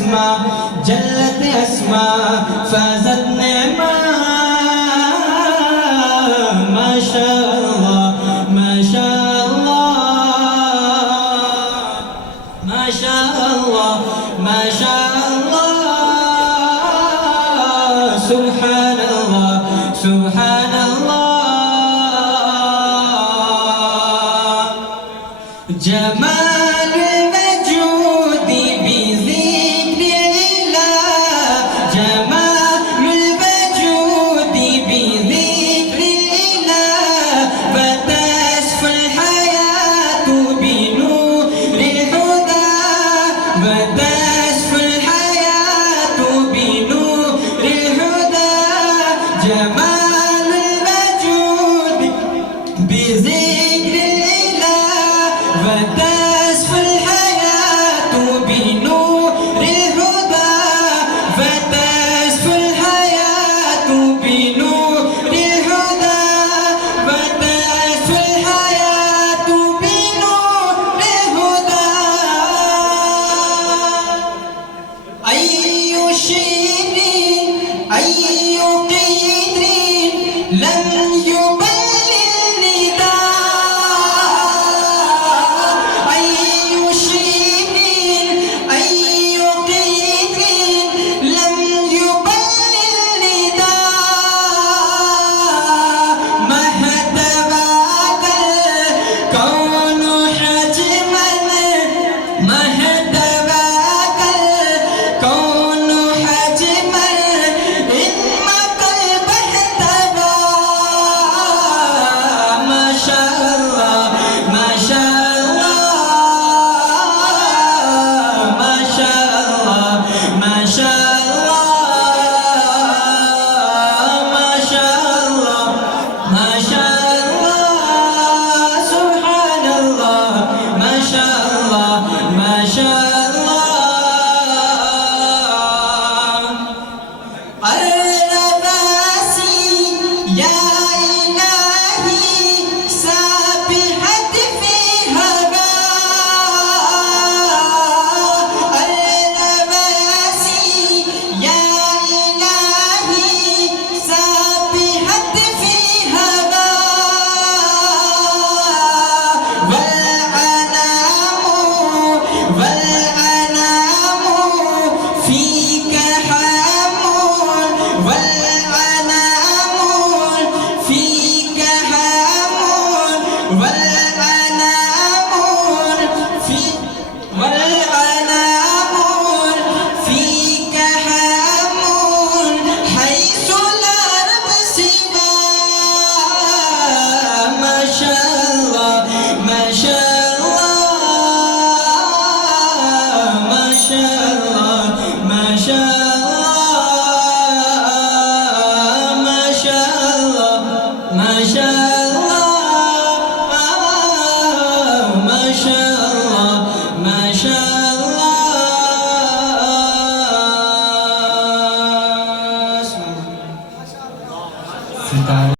أسماء جلت أسماء فازت نعمة ما شاء الله ما شاء الله ما شاء الله ما شاء الله سبحان الله سبحان الله جمال الوجود بذكر الله جمال الوجود بذكر الله فتصفى الحياة بنور الهدى فتصفى الحياة بنور الهدى جمال الوجود بذكر الله فتصفى الحياة بنور الهدى فتصفى الحياة بنور الهدى فتصفى الحياة بنور الهدى أي شيء أي قدر لم